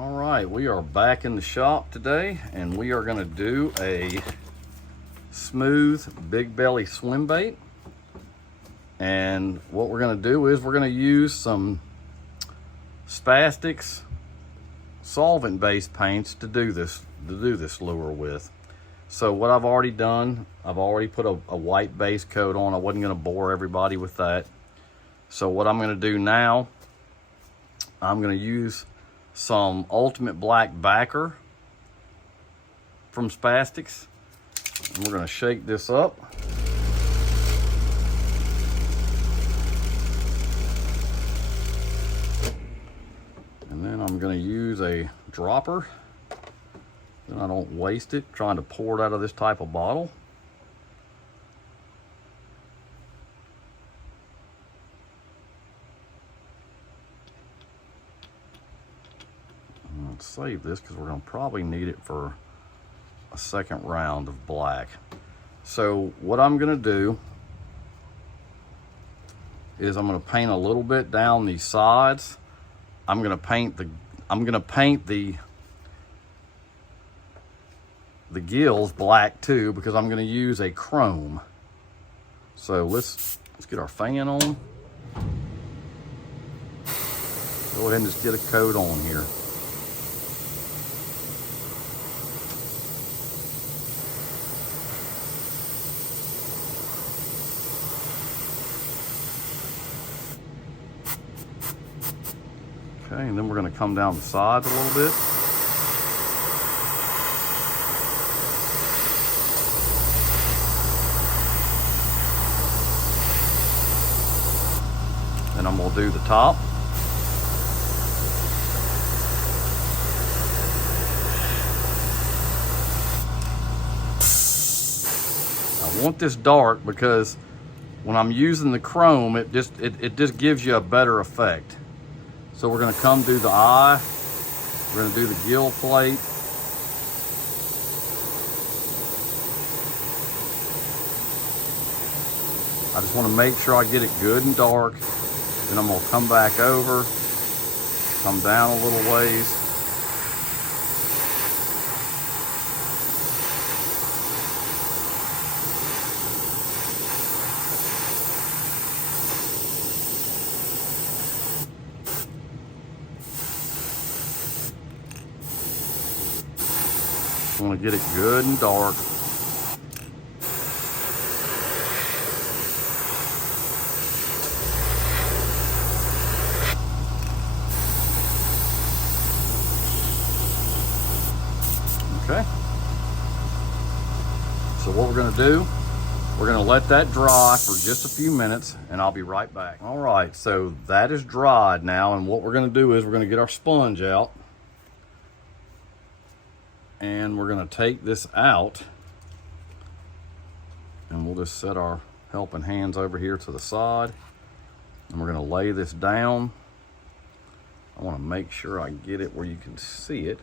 All right, we are back in the shop today and we are gonna do a smooth big belly swim bait. And what we're gonna do is we're gonna use some Spastics solvent-based paints to do this lure with. So what I've already done, I've already put a white base coat on. I wasn't gonna bore everybody with that. So what I'm gonna do now, I'm gonna use some Ultimate Black Backer from Spastics. And we're gonna shake this up. And then I'm gonna use a dropper. Then I don't waste it trying to pour it out of this type of bottle. Let's save this because we're gonna probably need it for a second round of black. So what I'm gonna do is I'm gonna paint a little bit down these sides. I'm gonna paint the gills black too, because I'm gonna use a chrome. So let's get our fan on. Go ahead and just get a coat on here. Okay, and then we're gonna come down the sides a little bit. Then I'm gonna do the top. I want this dark because when I'm using the chrome, it just gives you a better effect. So we're gonna come do the eye, we're gonna do the gill plate. I just wanna make sure I get it good and dark. Then I'm gonna come back over, come down a little ways. I want to get it good and dark. Okay. So what we're going to do, we're going to let that dry for just a few minutes and I'll be right back. All right, so that is dried now, and what we're going to do is we're going to get our sponge out. And we're gonna take this out and we'll just set our helping hands over here to the side and we're gonna lay this down. I wanna make sure I get it where you can see it.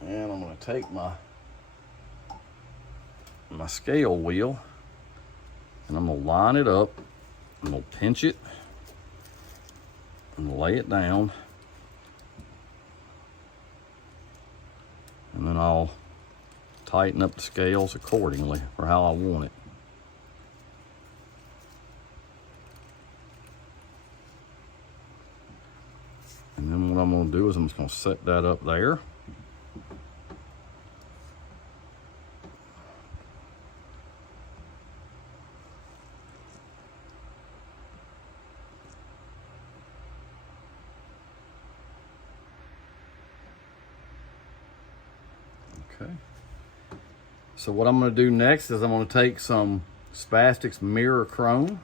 And I'm gonna take my scale wheel and I'm gonna line it up. I'm gonna pinch it and lay it down, and then I'll tighten up the scales accordingly for how I want it. And then what I'm going to do is I'm just going to set that up there. Okay. So what I'm going to do next is I'm going to take some Spastics Mirror Chrome.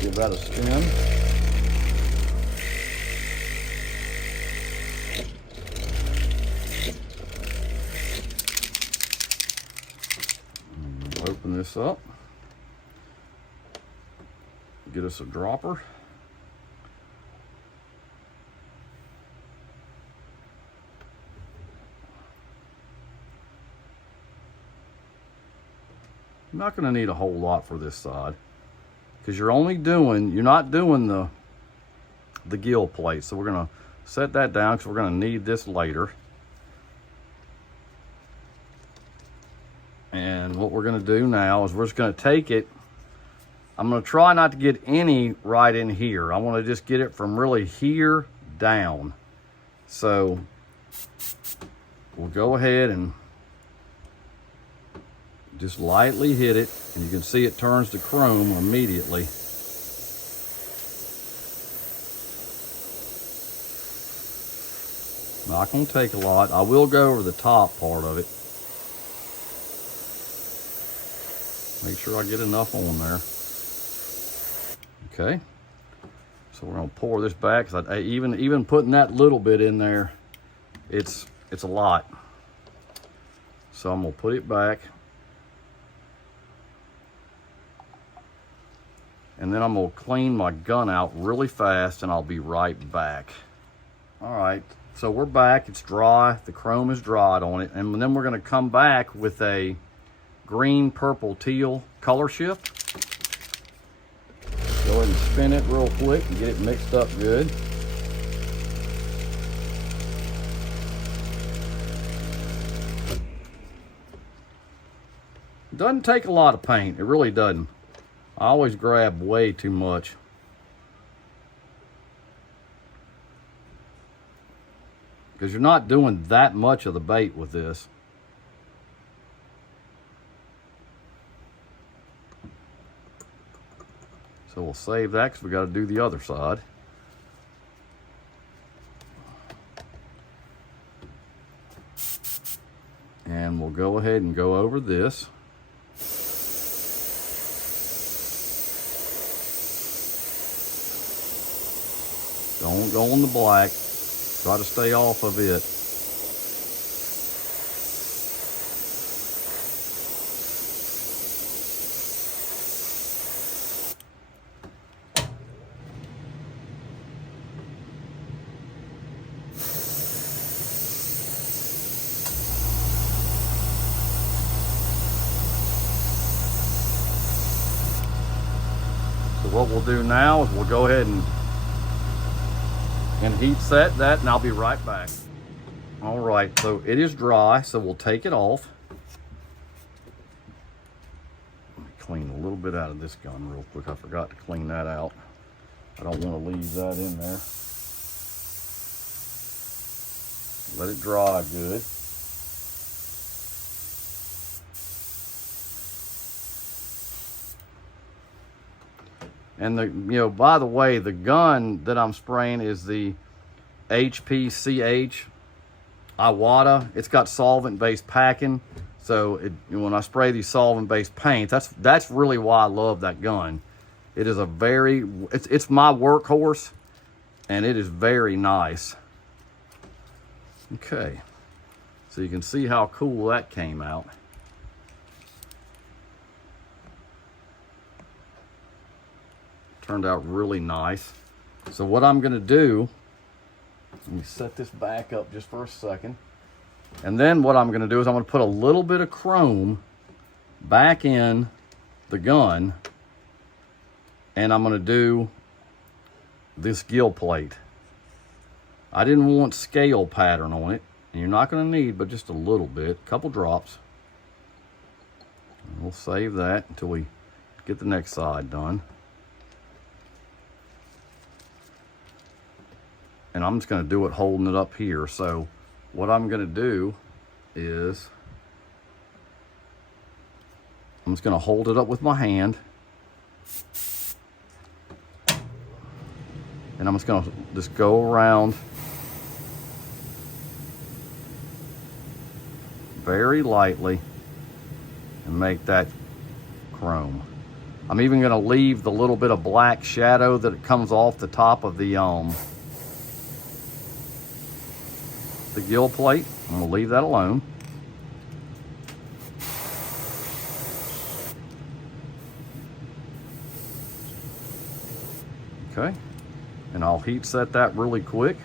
Give that a spin. Open this up. Get us a dropper. I'm not going to need a whole lot for this side. because you're not doing the gill plate. So we're gonna set that down because we're gonna need this later. And what we're gonna do now is we're just gonna take it. I'm gonna try not to get any right in here. I wanna just get it from really here down. So we'll go ahead and just lightly hit it, and you can see it turns to chrome immediately. Not gonna take a lot. I will go over the top part of it. Make sure I get enough on there. Okay, so we're gonna pour this back, because even putting that little bit in there, it's a lot. So I'm gonna put it back, and then I'm gonna clean my gun out really fast, and I'll be right back. All right, so we're back. It's dry. The chrome is dried on it, and then we're gonna come back with a green, purple, teal color shift. Go ahead and spin it real quick and get it mixed up good. It doesn't take a lot of paint. It really doesn't. I always grab way too much. Because you're not doing that much of the bait with this. So we'll save that because we got to do the other side. And we'll go ahead and go over this. Don't go on the black. Try to stay off of it. So what we'll do now is we'll go ahead and heat set that, and I'll be right back. All right, so it is dry, so we'll take it off. Let me clean a little bit out of this gun real quick. I forgot to clean that out. I don't want to leave that in there. Let it dry good. And by the way, the gun that I'm spraying is the HPCH Iwata. It's got solvent-based packing, so when I spray these solvent-based paints, that's really why I love that gun. It is it's my workhorse, and it is very nice. Okay, so you can see how cool that came out. Turned out really nice. So what I'm gonna do, let me set this back up just for a second. And then what I'm gonna do is I'm gonna put a little bit of chrome back in the gun, and I'm gonna do this gill plate. I didn't want scale pattern on it, and you're not gonna need but just a little bit, a couple drops. And we'll save that until we get the next side done. And I'm just gonna do it holding it up here. So what I'm gonna do is I'm just gonna hold it up with my hand, and I'm just gonna go around very lightly and make that chrome. I'm even gonna leave the little bit of black shadow that comes off the top of the gill plate. I'm gonna leave that alone. Okay, and I'll heat set that really quick,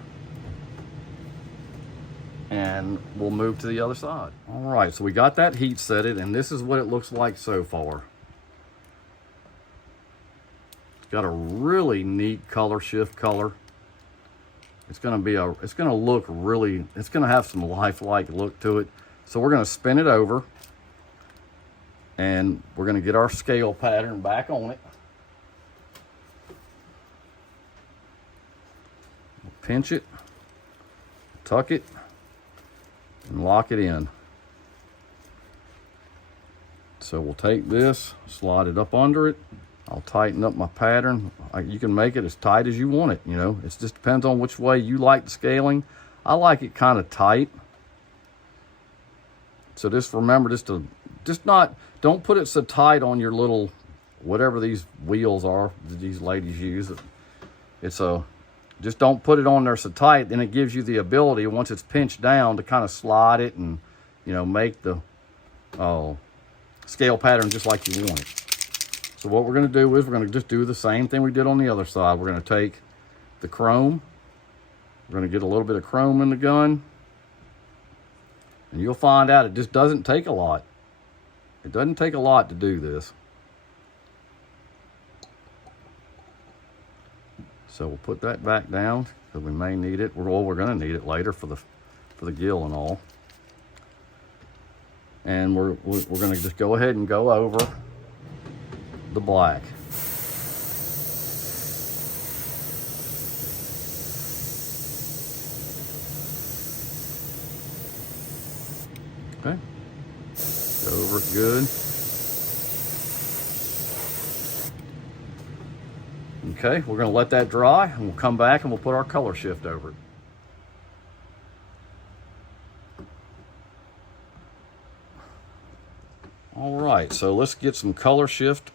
and we'll move to the other side. All right, so we got that heat set, and this is what it looks like so far. got a really neat color shift color. It's gonna look really, it's gonna have some lifelike look to it. So we're gonna spin it over and we're gonna get our scale pattern back on it. Pinch it, tuck it, and lock it in. So we'll take this, slide it up under it. I'll tighten up my pattern. You can make it as tight as you want it, you know. It just depends on which way you like the scaling. I like it kind of tight. So just remember don't put it so tight on your little, whatever these wheels are that these ladies use. Just don't put it on there so tight, then it gives you the ability, once it's pinched down, to kind of slide it and, you know, make the scale pattern just like you want it. So what we're gonna do is we're gonna just do the same thing we did on the other side. We're gonna take the chrome, we're gonna get a little bit of chrome in the gun, and you'll find out it just doesn't take a lot. It doesn't take a lot to do this. So we'll put that back down because we may need it. We're gonna need it later for the gill and all. And we're gonna just go ahead and go over the black. Okay, go over it good. Okay, we're gonna let that dry and we'll come back and we'll put our color shift over it. All right, so let's get some color shift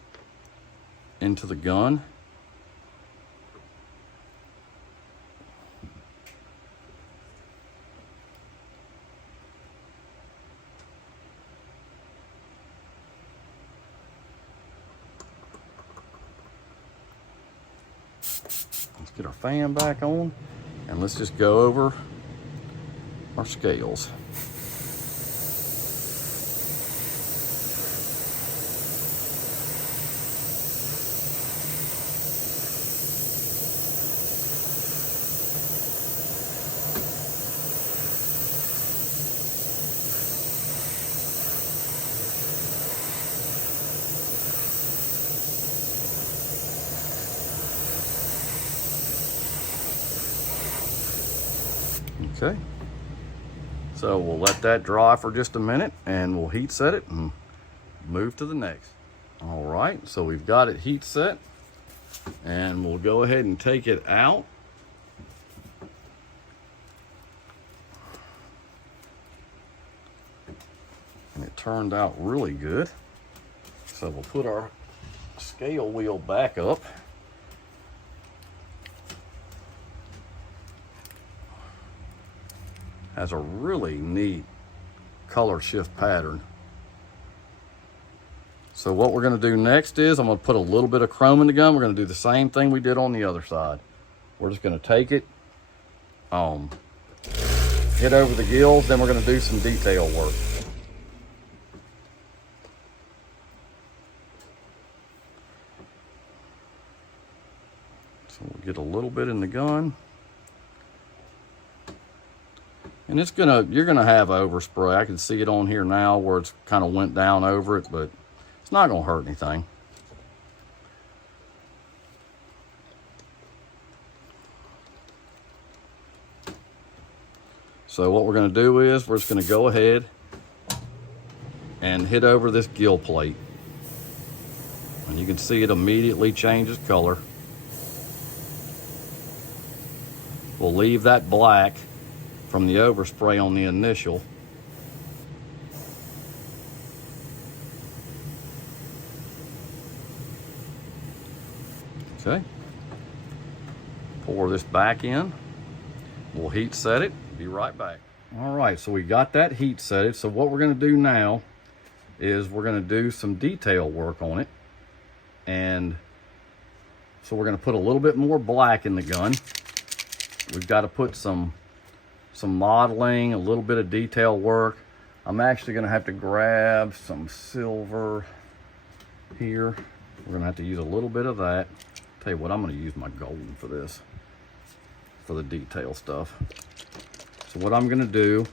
into the gun. Let's get our fan back on and let's just go over our scales. Okay, so we'll let that dry for just a minute and we'll heat set it and move to the next. All right, so we've got it heat set and we'll go ahead and take it out. And it turned out really good. So we'll put our scale wheel back up. Has a really neat color shift pattern. So what we're gonna do next is I'm gonna put a little bit of chrome in the gun. We're gonna do the same thing we did on the other side. We're just gonna take it, hit over the gills, then we're gonna do some detail work. So we'll get a little bit in the gun. And you're gonna have overspray. I can see it on here now where it's kind of went down over it, but it's not gonna hurt anything. So what we're gonna do is we're just gonna go ahead and hit over this gill plate. And you can see it immediately changes color. We'll leave that black from the overspray on the initial. Okay. Pour this back in. We'll heat set it. Be right back. All right, so we got that heat set. So what we're gonna do now is we're gonna do some detail work on it. And so we're gonna put a little bit more black in the gun. We've got to put some modeling, a little bit of detail work. I'm actually gonna have to grab some silver here. We're gonna have to use a little bit of that. Tell you what, I'm gonna use my gold for this, for the detail stuff. So what I'm gonna do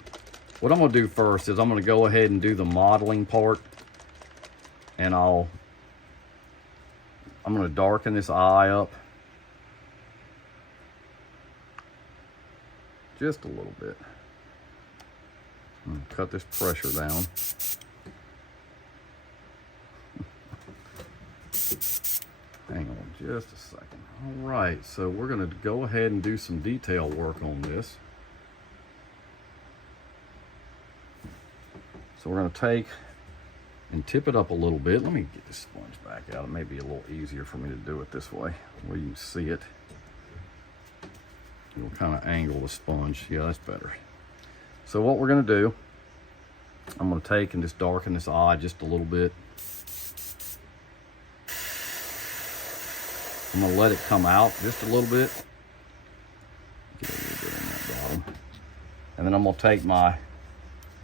first is I'm gonna go ahead and do the modeling part, and I'm gonna darken this eye up just a little bit. Cut this pressure down. Hang on just a second. All right, so we're gonna go ahead and do some detail work on this. So we're gonna take and tip it up a little bit. Let me get this sponge back out. It may be a little easier for me to do it this way, where you can see it. It'll kind of angle the sponge. Yeah, that's better. So what we're gonna do, I'm gonna take and just darken this eye just a little bit. I'm gonna let it come out just a little bit. Get a little bit on that bottom. And then I'm gonna take my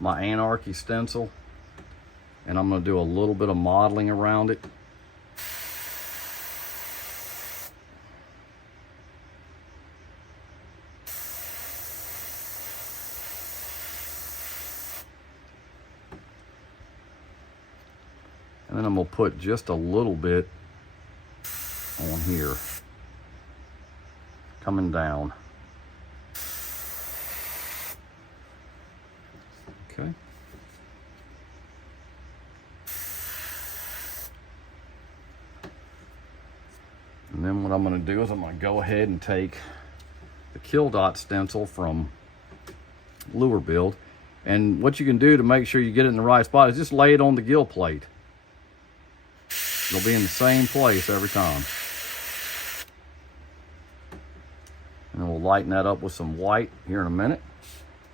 Anarchy stencil, and I'm gonna do a little bit of modeling around it. And then I'm gonna put just a little bit on here, coming down. Okay. And then what I'm gonna do is I'm gonna go ahead and take the Kill Dot stencil from Lure Build. And what you can do to make sure you get it in the right spot is just lay it on the gill plate. It'll be in the same place every time. And then we'll lighten that up with some white here in a minute.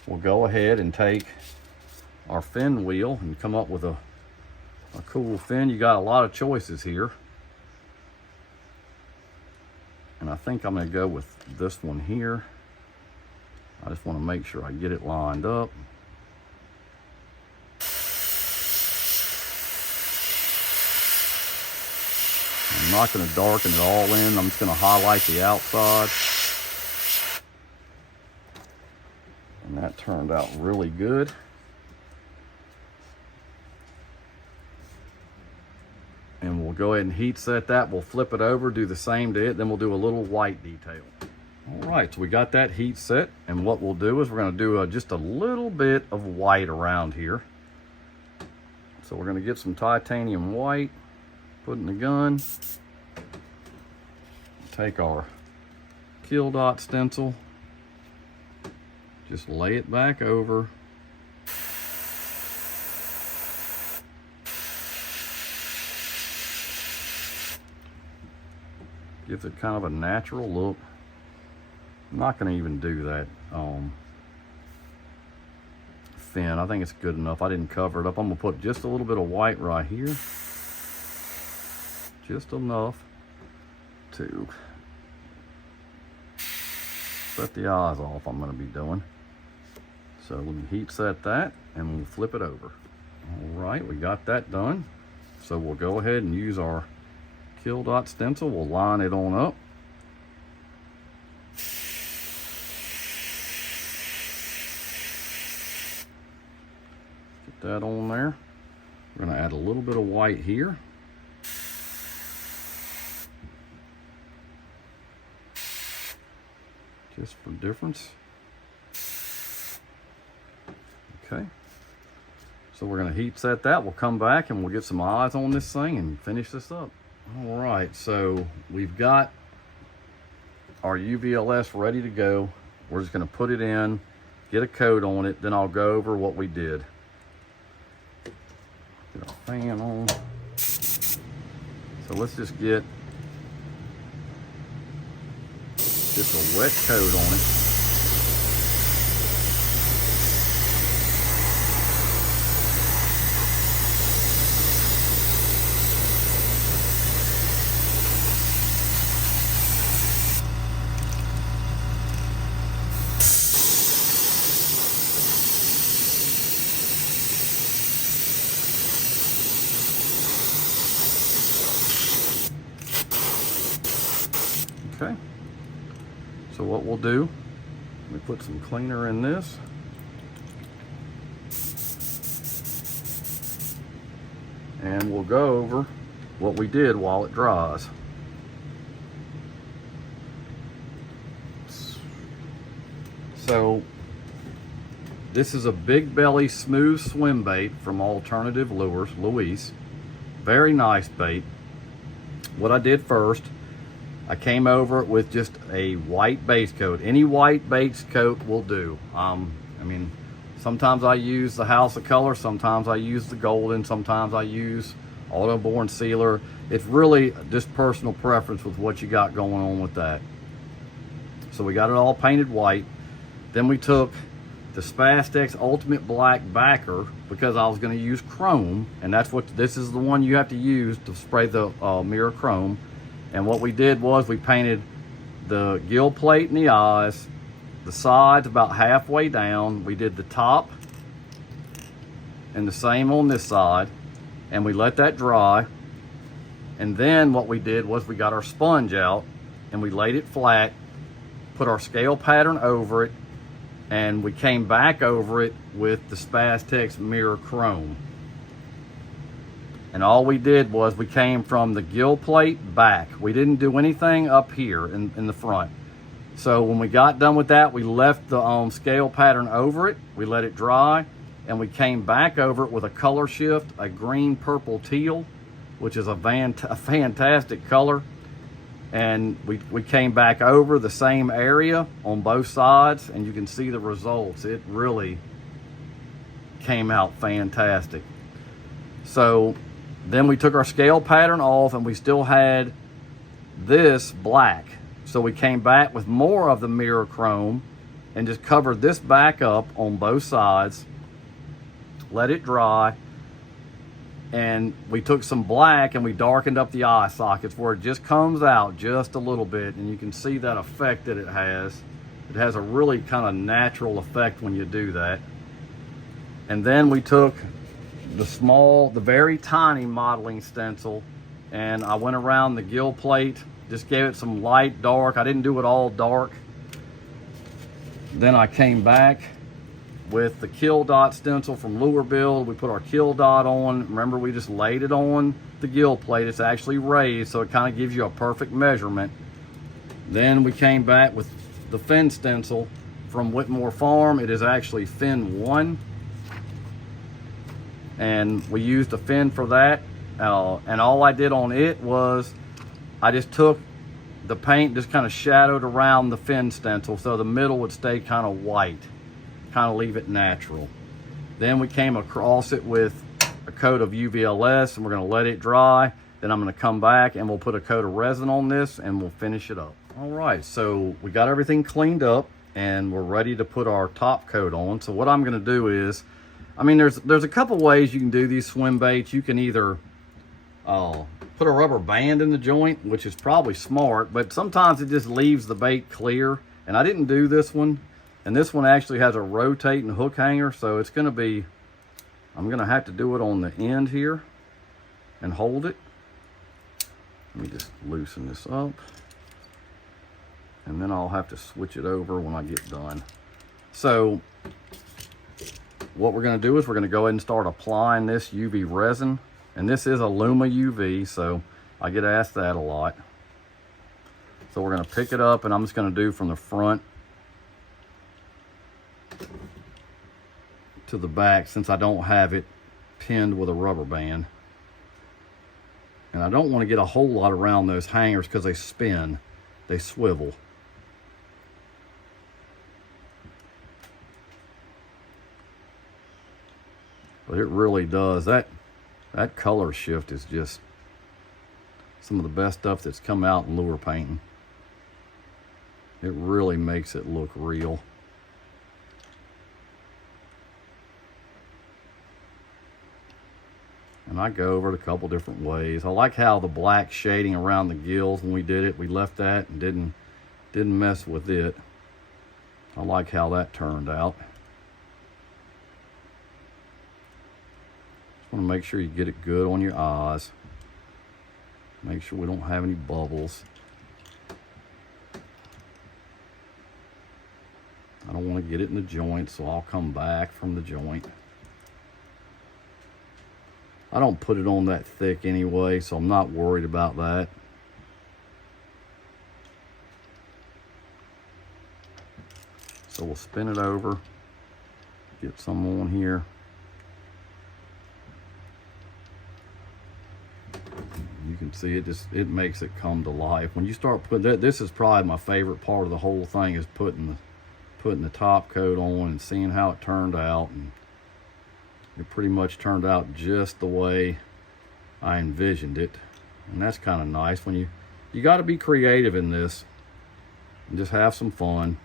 We'll go ahead and take our fin wheel and come up with a cool fin. You got a lot of choices here. And I think I'm gonna go with this one here. I just wanna make sure I get it lined up. I'm not going to darken it all in. I'm just going to highlight the outside. And that turned out really good. And we'll go ahead and heat set that. We'll flip it over, do the same to it. Then we'll do a little white detail. All right, so we got that heat set. And what we'll do is we're going to do just a little bit of white around here. So we're going to get some titanium white. Put in the gun, take our Kill Dot stencil, just lay it back over. Gives it kind of a natural look. I'm not going to even do that fin. I think it's good enough. I didn't cover it up. I'm going to put just a little bit of white right here. Just enough to set the eyes off I'm going to be doing. So let me heat set that and we'll flip it over. All right, we got that done. So we'll go ahead and use our Kill Dot stencil. We'll line it on up. Get that on there. We're going to add a little bit of white here. Just for difference. Okay. So we're going to heat set that. We'll come back and we'll get some eyes on this thing and finish this up. All right, so we've got our UVLS ready to go. We're just going to put it in, get a coat on it, then I'll go over what we did. Get our fan on. So let's just get a wet coat on it. So what we'll do, we put some cleaner in this. And we'll go over what we did while it dries. So this is a big belly smooth swim bait from Alternative Lures, Luis. Very nice bait. What I did first, I came over it with just a white base coat. Any white base coat will do. I mean, sometimes I use the House of Color, sometimes I use the Golden, sometimes I use Autoborn Sealer. It's really just personal preference with what you got going on with that. So we got it all painted white. Then we took the Spastex Ultimate Black Backer because I was going to use chrome, and that's what this is, the one you have to use to spray the mirror chrome. And what we did was we painted the gill plate and the eyes, the sides about halfway down. We did the top and the same on this side, and we let that dry. And then what we did was we got our sponge out and we laid it flat, put our scale pattern over it, and we came back over it with the Spastex Mirror Chrome. And all we did was we came from the gill plate back. We didn't do anything up here in the front. So when we got done with that, we left the scale pattern over it, we let it dry, and we came back over it with a color shift, a green, purple, teal, which is a fantastic color. And we came back over the same area on both sides, and you can see the results. It really came out fantastic. So then we took our scale pattern off, and we still had this black. So we came back with more of the mirror chrome and just covered this back up on both sides, let it dry, and we took some black and we darkened up the eye sockets where it just comes out just a little bit, and you can see that effect that it has. It has a really kind of natural effect when you do that. And then we took the very tiny modeling stencil, and I went around the gill plate, just gave it some light dark. I didn't do it all dark. Then I came back with the kill dot stencil from Lure Build. We put our kill dot on. Remember, we just laid it on the gill plate. It's actually raised, so it kind of gives you a perfect measurement. Then we came back with the fin stencil from Whitmore Farm. It is actually fin 1. And we used a fin for that. And all I did on it was I just took the paint, just kind of shadowed around the fin stencil so the middle would stay kind of white. Kind of leave it natural. Then we came across it with a coat of UVLS, and we're going to let it dry. Then I'm going to come back and we'll put a coat of resin on this and we'll finish it up. All right, so we got everything cleaned up and we're ready to put our top coat on. So what I'm going to do is, I mean, there's a couple ways you can do these swim baits. You can either put a rubber band in the joint, which is probably smart, but sometimes it just leaves the bait clear. And I didn't do this one. And this one actually has a rotating hook hanger, so it's gonna be, I'm gonna have to do it on the end here and hold it. Let me just loosen this up. And then I'll have to switch it over when I get done. So what we're gonna do is we're gonna go ahead and start applying this UV resin. And this is a Luma UV, so I get asked that a lot. So we're gonna pick it up, and I'm just gonna do from the front to the back, since I don't have it pinned with a rubber band. And I don't want to get a whole lot around those hangers because they spin, they swivel. But it really does. That color shift is just some of the best stuff that's come out in lure painting. It really makes it look real. And I go over it a couple different ways. I like how the black shading around the gills, when we did it, we left that and didn't mess with it. I like how that turned out. Just want to make sure you get it good on your eyes. Make sure we don't have any bubbles. don't want to get it in the joint, so I'll come back from the joint. I don't put it on that thick anyway, so I'm not worried about that. So we'll spin it over, get some on here. You can see it makes it come to life. When you start putting that, this is probably my favorite part of the whole thing, is putting the top coat on and seeing how it turned out. And it pretty much turned out just the way I envisioned it. And that's kind of nice. When you got to be creative in this and just have some fun.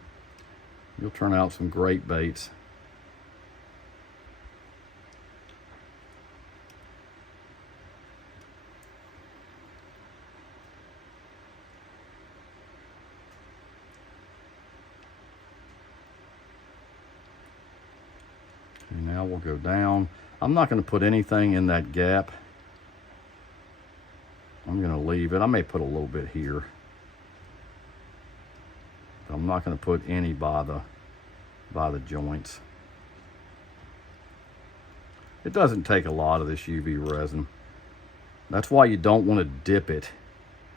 You'll turn out some great baits. And now we'll go down. I'm not going to put anything in that gap. I'm going to leave it. I may put a little bit here. But I'm not going to put any by the joints. It doesn't take a lot of this UV resin. That's why you don't want to dip it.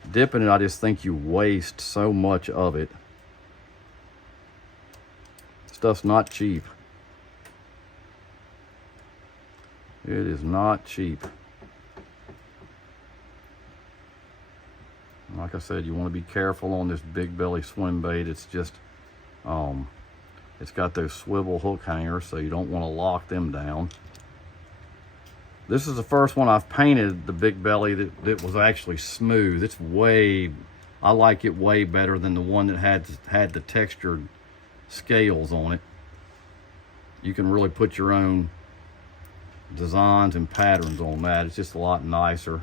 Dipping it, I just think you waste so much of it. Stuff's not cheap. It is not cheap. Like I said, you want to be careful on this big belly swim bait. It's just, it's got those swivel hook hangers, so you don't want to lock them down. This is the first one I've painted, the big belly, that was actually smooth. It's I like it way better than the one that had the textured scales on it. You can really put your own designs and patterns on that. It's just a lot nicer.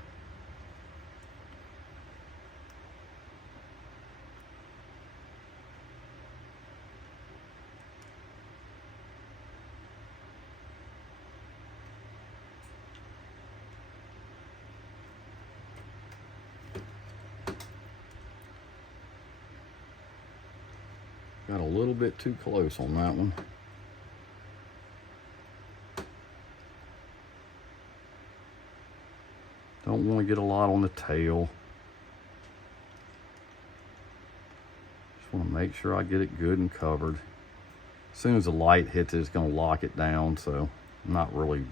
Got a little bit too close on that one. Don't want to get a lot on the tail. Just want to make sure I get it good and covered. As soon as the light hits it, it's going to lock it down, so I'm not really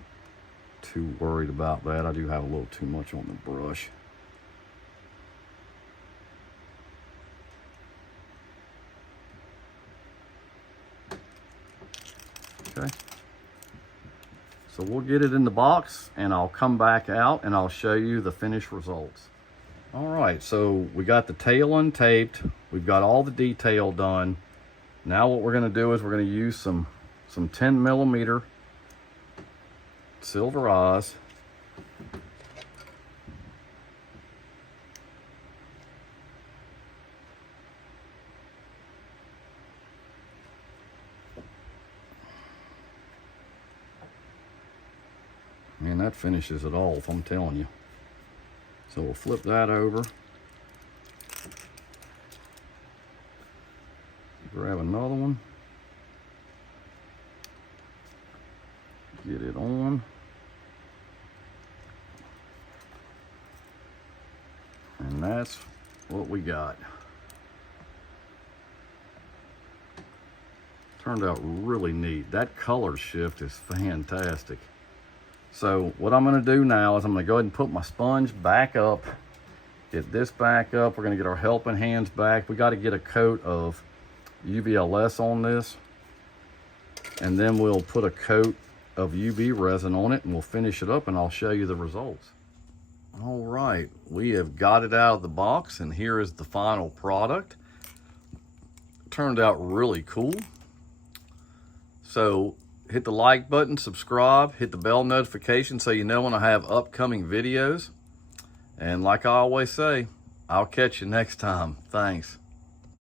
too worried about that. I do have a little too much on the brush. Okay. So we'll get it in the box and I'll come back out and I'll show you the finished results. All right, so we got the tail untaped. We've got all the detail done. Now what we're gonna do is we're gonna use some 10mm silver eyes. And that finishes it all, if I'm telling you. So we'll flip that over. Grab another one. Get it on. And that's what we got. Turned out really neat. That color shift is fantastic. So what I'm going to do now is I'm going to go ahead and put my sponge back up, get this back up. We're going to get our helping hands back. We got to get a coat of UVLS on this, and then we'll put a coat of UV resin on it and we'll finish it up and I'll show you the results. All right, we have got it out of the box and here is the final product. Turned out really cool. So hit the like button, subscribe, hit the bell notification so you know when I have upcoming videos. And like I always say, I'll catch you next time. Thanks.